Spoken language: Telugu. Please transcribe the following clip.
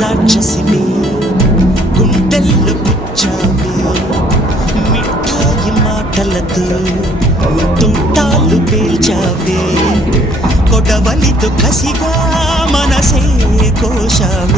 రాక్షసివి గుండెల్లో పుచ్చావి మిఠాయి మాటలతో తుంటాలు పేల్చావే కొడవలితో కసిగా మనసే కోశావే